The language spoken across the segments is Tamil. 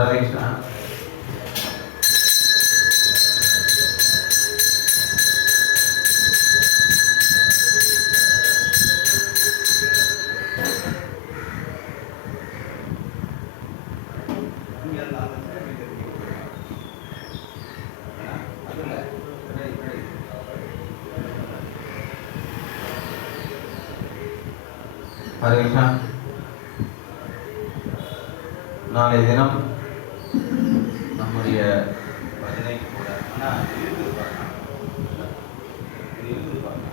ராதே கிருஷ்ணா ஹரே கிருஷ்ணா நாளைய தினம் நம்முடைய பஜனை கூட ஆனால் இருக்குது பாருங்க இது இருக்குது பாருங்க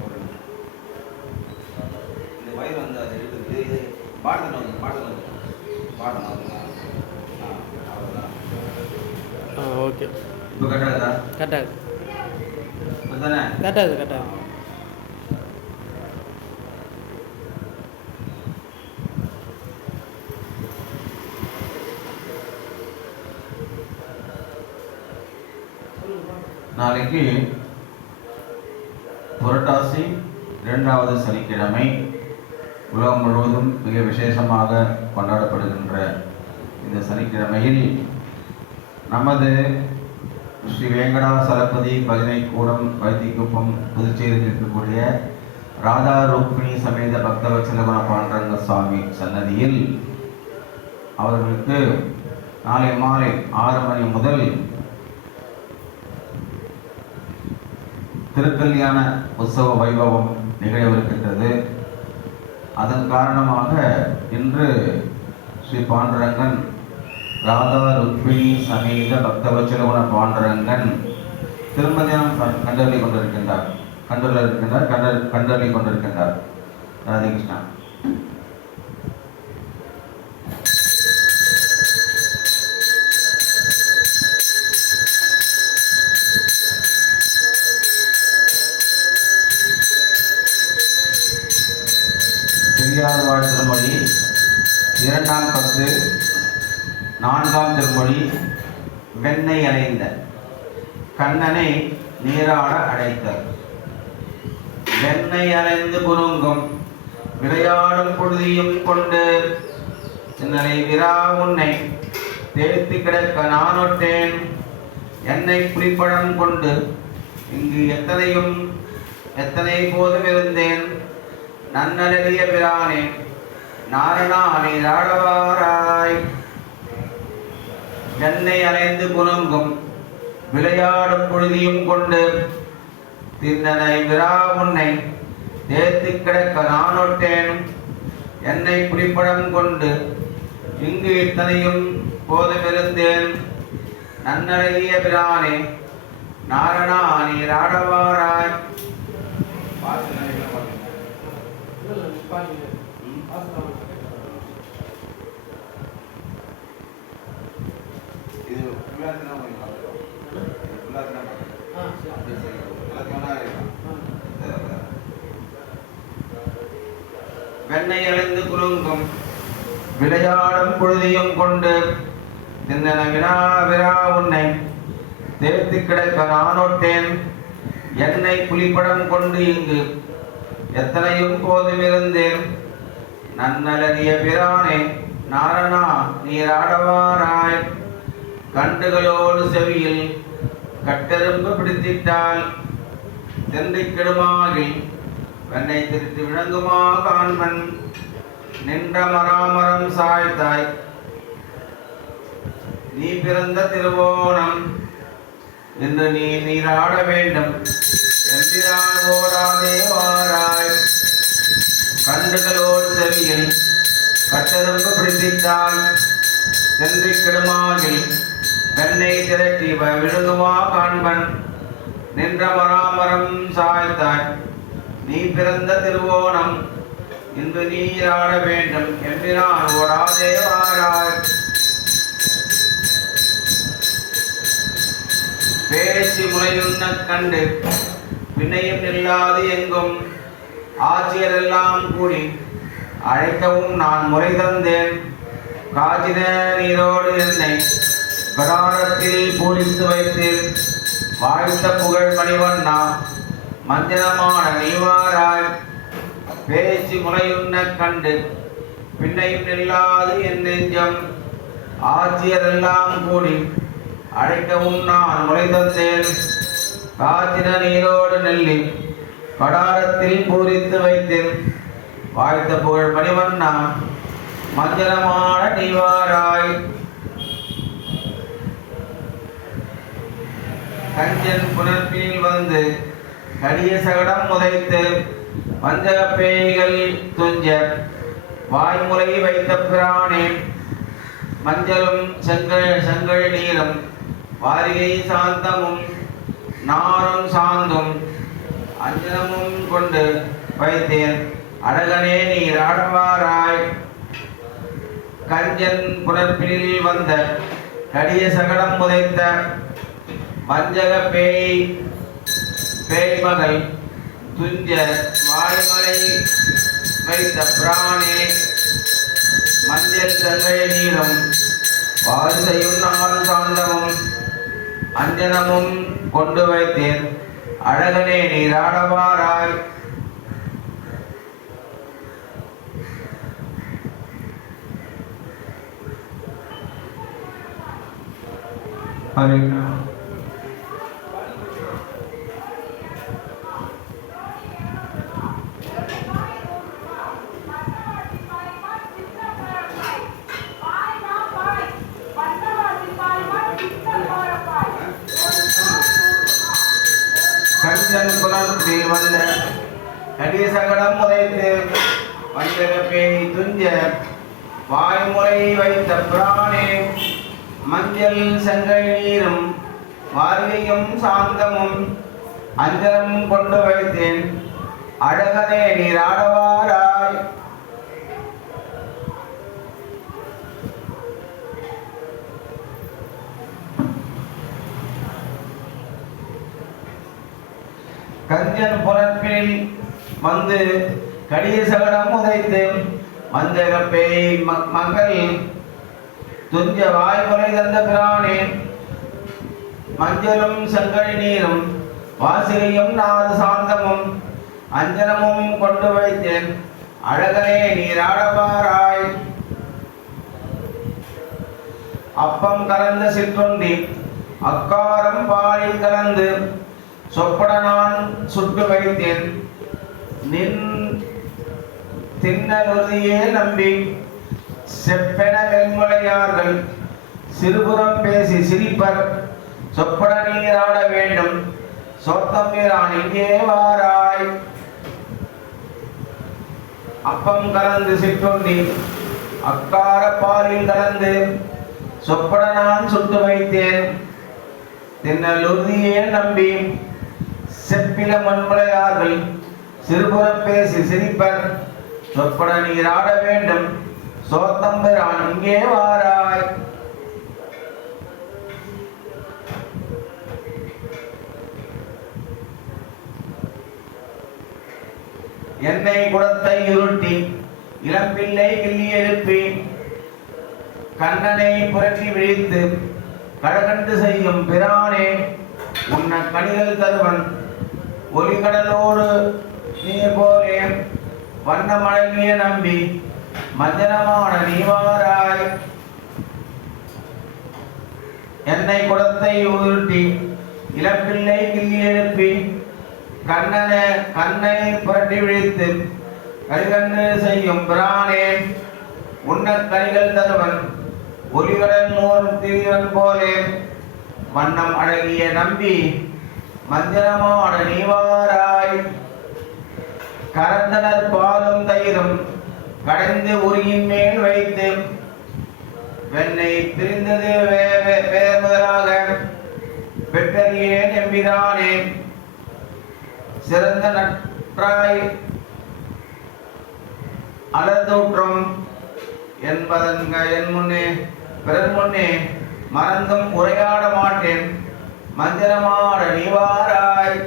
ஒரு இந்த வயிறு வந்து அது இருக்குது இது இது பாடத்தில் வந்து பாடத்தில் வந்து. பாடம் வந்து ஆ ஓகே. இப்போ கரெக்டாக கரெக்டாக கரெக்டாக நாளைக்கு புரட்டாசி இரண்டாவது சனிக்கிழமை உலகம் முழுவதும் மிக விசேஷமாக கொண்டாடப்படுகின்ற இந்த சனிக்கிழமையில் நமது ஸ்ரீ வேங்கடாசலபதி பஜனை கூடம் வைத்திக்குப்பம் புதுச்சேரியில் இருக்கக்கூடிய ராதா ருக்மிணி சமேத பக்தவச்சலகுண பாண்டரங்க சுவாமி சன்னதியில் அவர்களுக்கு நாளை மாலை ஆறு மணி முதல் திருக்கல்யாண உற்சவ வைபவம் நிகழவிருக்கின்றது. அதன் காரணமாக இன்று ஸ்ரீ பாண்டுரங்கன் ராதா ருக்மிணி சமேத பக்தவச்சலகுண பாண்டுரங்கன் திருமதியம் கண்டறி கொண்டிருக்கின்றார். கண்டுள்ள இருக்கின்றார் கண்ட கண்டறி கொண்டிருக்கின்றார். ராதிகிருஷ்ணா கண்ணனை நீராட அடைத்தார் வெண்ணை அலைந்து குறுங்கும் விளையாடும் பொழுதியும் கொண்டு சின்னலை விரா உன்னை தேய்த்து கிடக்க நானொட்டேன் என்னை குறிப்படம் கொண்டு இங்கு எத்தனையும் எத்தனை போதும் இருந்தேன். நன்னழகிய பிரானே நாரணா ராடவாராய் என்னை அலைந்து குணங்கும் விளையாடும் பொழுதியும் கொண்டு தின்னனை விரா உன்னை தேத்து கிடக்க நானொட்டேன் என்னை புலிப்பழம் கொண்டு இங்கு இத்தனையும் போதுமிருந்தேன் நன்னழகிய பிரானே தான் கொஞ்சம் பார்த்துக்கோ இது வெண்ணை அழிந்து குறுங்கும் விளையாடும் பொழுதியும் கொண்டு தின்னன வினா விரா உன்னை. தேர்த்து கிடக்க நானோட்டேன் என்னை புலிப்படம் கொண்டு இங்கு எத்தனையும் போதும் இருந்தேன். நன்னலறிய பிரானே நாரணா நீராடவாராய். கண்டுகளோடு செவியில் கட்டெரும்பு பிடித்திட்டால் தென்றிக் கெடுமாகில் வெண்ணை திருத்தி விளங்குமா காண்மன் நின்ற மராமரம் சாய்த்தாய் நீ பிறந்த திருவோணம். இன்று நீ நீராட வேண்டும். எம்பிரான் ஓடாதே வாராய். கண்டுகளோடு செவியில் கட்டெரும்பு பிடித்திட்டால் சென்றிக் கெடுமாகில் தன்னை திரட்டி விழுதுவா காண்பன். நின்ற பராமரம் சாய்த்தாய். நீ பிறந்த திருவோணம். இன்று நீராட வேண்டும். எம்பினான் ஓடாதே வாராய். பேசி முறையுண்ண கண்டு. பின்னையும் இல்லாது எங்கும். ஆட்சியர் எல்லாம் கூடி அழைக்கவும் நான் முறை தந்தேன். காஜித நீரோடு என்னை கடாரத்தில் பூரித்து வைத்து வாழ்த்த புகழ் மணிவண்ணா மஞ்சளமான நீவாராய் பேச்சு முறையுன்ன கண்டு பின்னையும் நில்லாது என் நெஞ்சம். ஆட்சியரெல்லாம் கூடி அழைக்கவும் நான் முறை தந்தேன். காத்தின நீரோடு நெல்லி கடாரத்தில் பூரித்து வைத்தேன். வாழ்த்த புகழ் மணிவண்ணா மஞ்சனமான நீவாராய் கஞ்சன் புனர்பில் வந்து கடிய சகடம் உதைத்து வஞ்சக பேய்கள் துஞ்ச வாய்முறை வைத்த பிராணே மஞ்சளும் செங்கல் செங்கல் நீரும். வாரிகை சாந்தமும் நாரும் சாந்தும். அஞ்சனமும் கொண்டு வைத்தேன். அழகனே நீர் ஆடவாராய் கஞ்சன் புனர்பினில் வந்த கடிய சகடம் உதைத்த வஞ்சக பேய் பேய்மகள் துஞ்ச வாய்மலை வைத்த பிராணே மஞ்சள் தங்கை நீளம் வாரிசையும் நாளும் சாந்தமும் அஞ்சனமும் கொண்டு வைத்தேன். அழகனே நீராடவாராய் ஹரே அரசன் கஞ்சன் புலர்த்தி வந்த கடிய சகடம் உதைத்து வஞ்சக பேய் துஞ்ச வாய்முறை வைத்த பிராணே. மஞ்சள் செங்கல் நீரும் வாரிகையும் சாந்தமும் அஞ்சலும் கொண்டு வைத்தேன். அழகனே நீர் ஆடவாராய். கஞ்சன் புறப்பில் வந்து கடிய சகடம் உதைத்து மஞ்சக பேய் ம- மகள் துஞ்ச வாய்முறை தந்த பிரானே மஞ்சளும் செங்கல் நீரும் வாசிகையும் நாது சாந்தமும் அஞ்சனமும் கொண்டு வைத்தேன் அழகனே நீராடவாராய் அப்பம் கலந்த சிற்றுண்டி அக்காரம் பாலில் கலந்து சொப்பட நான் சுட்டு வைத்தேன் நின் தின்னலுதியே நம்பி செப்பென வெண்முளையார்கள் சிறுபுறம் பேசி சிரிப்பர். சொப்பட நீராட வேண்டும். சொத்தம் நீரான் இங்கே வாராய். அப்பம் கலந்து சிற்றுண்டி அக்கார பாலில் கலந்து சொப்பட நான் சுட்டு வைத்தேன் தின்னல் உறுதியே நம்பி செப்பில மண்முளையார்கள் சிறுபுறம் பேசி சிரிப்பர். சொப்பட நீராட வேண்டும் சோத்தம்பரான் இங்கே வாராய். எண்ணெய் குடத்தை உருட்டி இளம்பிள்ளை கிள்ளி எழுப்பி கண்ணனை புரட்டி விழித்து கடகண்டு செய்யும் பிரானே உன்ன கனிகள் தருவன். ஒலிகடலோடு நீர் போலே வண்ணமழகிய நம்பி மஞ்சனமான நீவாராய் என்னை குடத்தை உருட்டி இளப்பிள்ளை கிள்ளி எழுப்பி கண்ணனை கண்ணை புரட்டி விழித்து கரிகண்ணு செய்யும் பிரானே உன்ன கரிகள் தருவன் ஒலிகடல் நூறு தீவன் போலே வண்ணம் அழகிய நம்பி மஞ்சனமான நீவாராய் கரந்தனர் பாலும் தயிரும் கடைந்து உரியின் மேல் வைத்து வெண்ணை பிரிந்தது வே- வே- வேர் முதலாக பெற்றறியேன் எம்பிரானே சிறந்த நற்றாய் அலர்தோற்றம் என்பதன் என் முன்னே பிறர் முன்னே மறந்தும் உரையாட மாட்டேன். மந்திரமான நிவாராய்.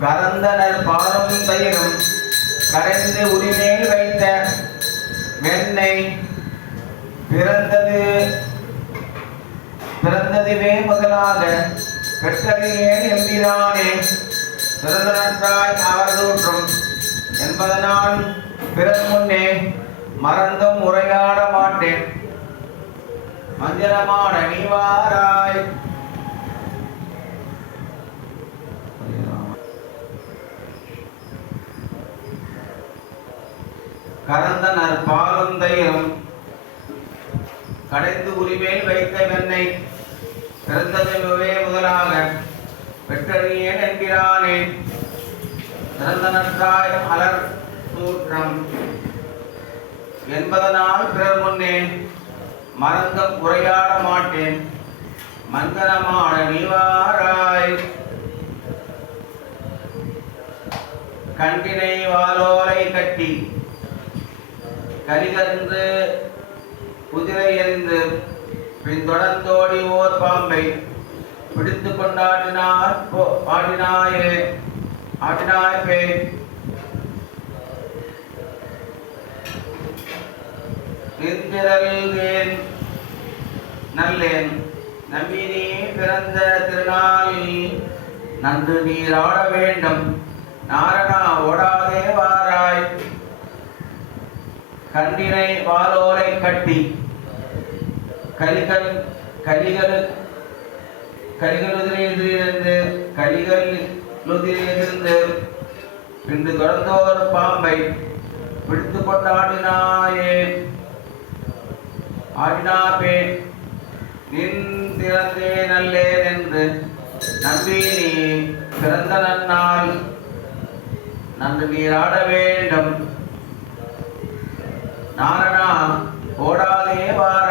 கரந்தனர் பாதம் தயிரும் கரைந்து உரிமையில் வைத்த வெண்ணெய் பிறந்தது பிறந்ததுவே முதலாக பெற்றறியேன் எம்பிரானே பிறந்தனற்றாய் அவர் தோற்றும் என்பதனால் பிறர் முன்னே மறந்தும் உரையாட மாட்டேன். மஞ்சளமான நீவாராய். கரந்தனர் பாலும் தயிரும் கடைந்து உரிமேல் வைத்த வெண்ணை பிறந்ததுவே முதலாக. பெற்றறியேன் என்கிறானே. பிறந்தனற்றாய் அலர் தூற்றம். என்பதனால் பிறர் முன்னே மறந்தும் உரையாட மாட்டேன். மந்தனமான நீவாராய். கண்டினை வாலோலை கட்டி கலிகந்து குதிரை எறிந்து பின் தொடர்ந்தோடி ஓர் பாம்பை பிடித்து கொண்டாடினார் போ- பாடினாயே ஆடினாய் பே நின்றிரல்கேன் நல்லேன்? நம்பினே பிறந்த திருநாளில் நன்று நீராட வேண்டும். நாரணா ஓடாதே வாராய். கண்டினை வாலோரை கட்டி கலிகள் கலிகள் கலிகளுதிலிருந்து கலிகளுதிலிருந்து பின்பு தொடர்ந்தோர் பாம்பை பிடித்து கொண்டாடினாயே ஆடினாபே நின் திறந்தே நல்லேன் என்று நம்பி நீ பிறந்த நன்னால் நன்று நீராட வேண்டும். நாரணா ஓடாதே வார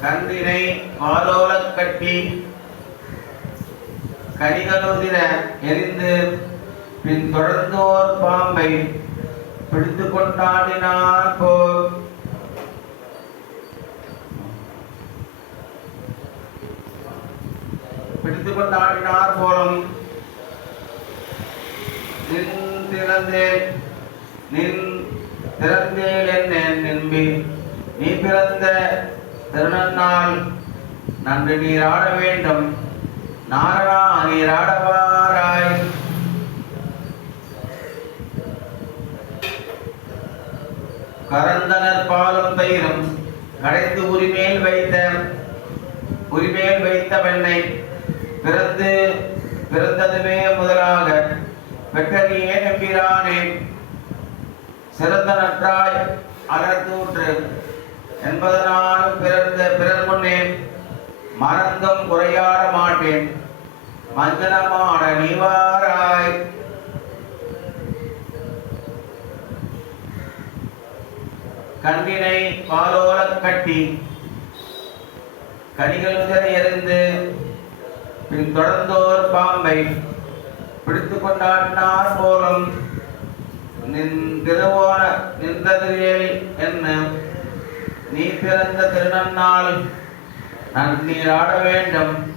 கந்தினை வாலோலக் கட்டி கரிகளுதிர எரிந்து பின் தொடர்ந்தோர் பாம்பை பிடித்து கொண்டாடினார் போர் பிடித்து கொண்டாடினார் போலும் நின் திறந்தே நின் திறந்தேன் என்ன நின்பி நீ பிறந்த திருநன்னாள் நன்று நீராட வேண்டும். நாரணா நீராடவாராய். கரந்தனர் பாலும் தயிரும் கடைத்து உரிமேல் வைத்த உரிமேல் வைத்த பெண்ணை பிறந்து பிறந்ததுமே முதலாக பெற்றனியே நம்பிரானே. சிறந்த நன்றாய் அலர்தூற்று என்பதனால் பிற குறையாட மாட்டேன். மஞ்சனமான நீவாராய். கண்ணினை பாலோலக் கட்டி கனிகளுதரை எறிந்து பின் தொடர்ந்தோர் பாம்பை பிடித்து கொண்டாடினார் போலும் நின் திருவோண என்ன நீ பிறந்த திருநன்னாள் நான் நீராட வேண்டும்.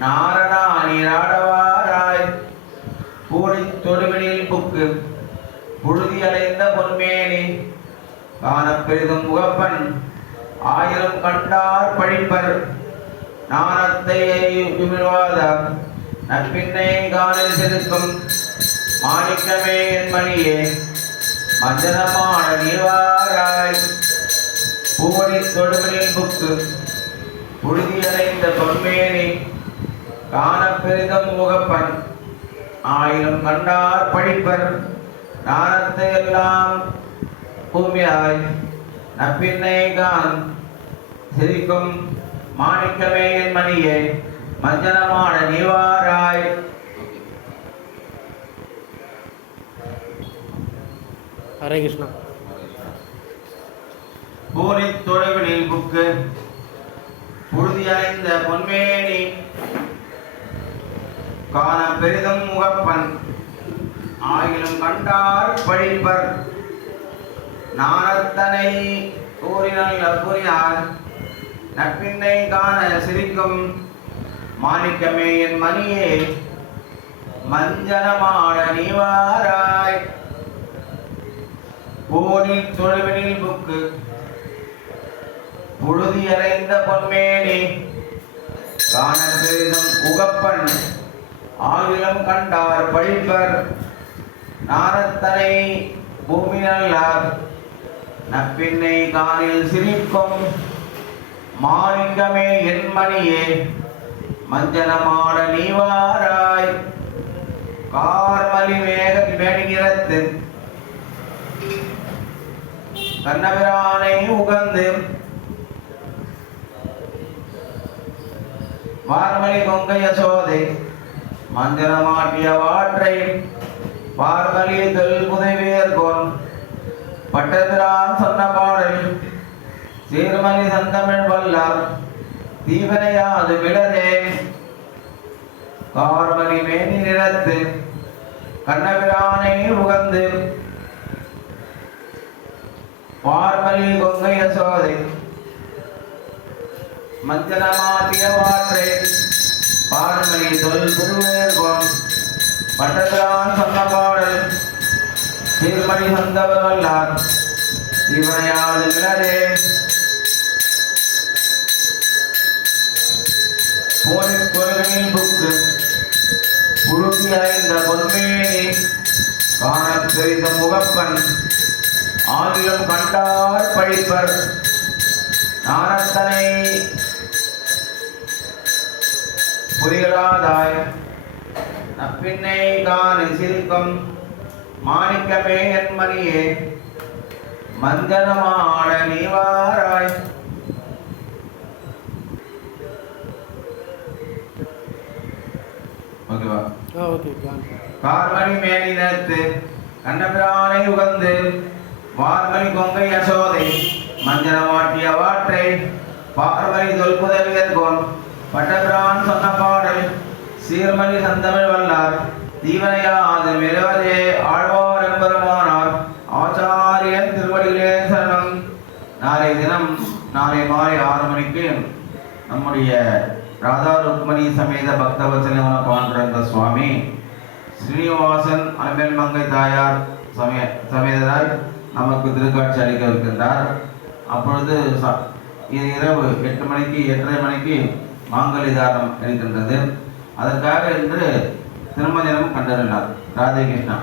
நாரணா நீராடவாராய் பூடி தொடுவினில் புக்கு. புழுதி அடைந்த பொன்மேனி. காண பெரிதும் முகப்பன். ஆயிரம் கண்டார் படிப்பர். நாணத்தை விமிழ்வாத நட்பின்னை காணில் செதுக்கும். மாணிக்கமே என் மணியே. மஞ்சனமான நீவாராய் பூவடி தொடுமனின் புக்கு. உறுதியடைந்த தொன்மேனி காண பெரிதம் முகப்பன் ஆயிரம் கண்டார் படிப்பர் நாணத்தை எல்லாம் பூமியாய் நப்பின்னை கான் சிரிக்கும் மாணிக்கமே என் மணியே மஞ்சனமான நிவாராய். ஹரே கிருஷ்ணா. பூரித் தொலைவினில் புக்கு உறுதியடைந்த அடைந்த பொன்மேனி காண பெரிதும் முகப்பன் ஆயிலும் கண்டார் பழிப்பர் நாணத்தனை கூறினல் அப்புரியார் நட்பின்னை காண சிரிக்கும் மாணிக்கமே என் மணியே மஞ்சனமாட நீவாராய். போனில் தொழுவினில் புக்கு புழுதியறைந்த பொன்மேனி காண பெரிதும் உகப்பன் ஆகிலம் கண்டார் பழிப்பர் நாரத்தனை பூமி நல்லார் நப்பின்னை காணில் சிரிக்கும் மாணிக்கமே என் மணியே நீவாராய் கார்மலி மேக மேடுகிறத்து கண்ணபிரானை உகந்து வார்மலி கொங்கைய சோதை மந்திரமாட்டிய வாற்றை பார்மலி தொல் புதைவேற்கோன். பட்டபிரான் சொன்ன பாடல் சீர்மலி சந்தமிழ் வல்லார் தீவனையாது விடரே கார்மணி மேனி நிறத்து கண்ணபிரானை உகந்து. பார்மலி கொங்கை சோதை மஞ்சனமாட்டிய வாற்றே பார்மலி சொல் புதுவேர்கோன் பட்டபிரான் சொன்ன பாடல் திருமணி சொந்தவர் வல்லார் இவனையாவது விளரே போனின் குரலில் புக்கு புழுக்கி அறைந்த பொன்மேனி காண பெரித முகப்பன் ஆகிலும் கண்டார் படிப்பர் நாரத்தனை புரிகளாதாய் நப்பின்னை காண சிரிக்கும் மாணிக்கமே என் மணியே மந்தனமாட நீவாராய். ஓகேவா? கார்மணி மேலினத்து கண்ணபிரானை உகந்து. வார்மணி கொங்கை யசோதை. மஞ்சனமாட்டிய வாற்றை. பார்வரி தொல்புதவியர்கோன் பட்டபிரான் சொன்ன பாடல் சீர்மணி சந்தமிழ் வல்லார் தீவனையாது மிரவரே ஆழ்வார் எம்பெருமானார் ஆச்சாரியன் திருவடிகளே சரணம். நாளை தினம் நாளை மாலை ஆறு மணிக்கு நம்முடைய ராதா ருக்மணி சமேத பக்தவச்சன பாண்டிருந்த சுவாமி ஸ்ரீனிவாசன் அலமேல் மங்கை தாயார் சமய சமேதராய் நமக்கு திருக்காட்சி அளிக்க இருக்கின்றார். அப்பொழுது ச- இரவு எட்டு மணிக்கு எட்டரை மணிக்கு மாங்கலிதாரம் என்கின்றது. இருக்கின்றது அதற்காக இன்று திருமதினம் கண்டறினார் ராதே கிருஷ்ணா.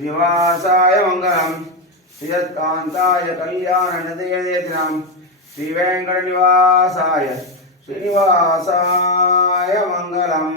ஸ்ரீனிவாசாய மங்களம் ஸ்ரீயத்காந்தாய கல்யாண நிதயநேத்திரம் ஸ்ரீவேங்கட நிவாசாய ஸ்ரீனிவாசாய மங்களம்